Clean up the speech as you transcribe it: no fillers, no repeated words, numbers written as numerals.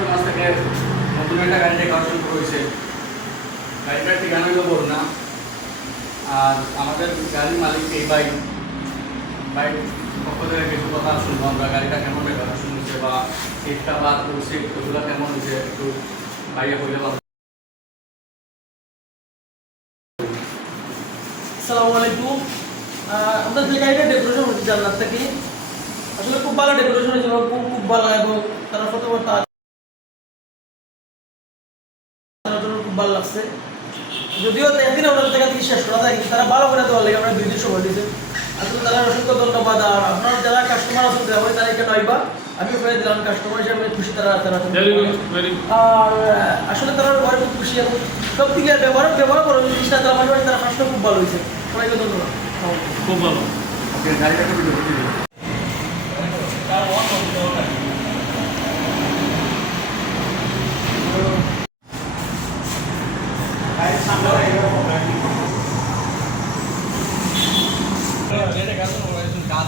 তো মাস থেকে নতুন একটা গাড়ি ডেকোরেশন করেছে। গাড়িটার ঠিকানা হলো বরুণা। আর আমাদের গাড়ির মালিক এই বাইক পক্ষ থেকে কিছু কথা শুনবো আমরা, গাড়িটা কেমন ডেকোরেশন হয়েছে বা সিটটা বা সিট ওগুলো কেমন হয়েছে একটু বাইরে বলে ভালো। আসসালামু আলাইকুম। আমাদের যে গাড়িটা ডেকোরেশন হচ্ছে জান্নাত থেকে, আসলে খুব ভালো ডেকোরেশন হয়েছে এবং খুব ভালো, এবং তারা প্রথমে তার জন্য খুব ভালো লাগছে। যদিও একদিন আমাদের জায়গা থেকে শেষ করা যায়, কিন্তু তারা ভালো করে দেওয়ার লাগে আমরা 2 দিন সময় দিয়েছে। আসলে তারা অসংখ্য ধন্যবাদ। আর আপনার যারা কাস্টমার আছেন দেওয়া হয় তারা এখানে আইবা, আমি ওখানে দিলাম কাস্টমার হিসেবে খুশি। তারা আর আসলে তারা ব্যবহার খুব খুশি, এবং সব দিকে ব্যবহার করার জিনিসটা তারা পাশাপাশি তারা ফার্স্টটা খুব ভালো হয়েছে। সবাইকে ধন্যবাদ। খুব ভালো। ওকে, গাড়িটা একটু ভিডিও করতে দিন। কাজ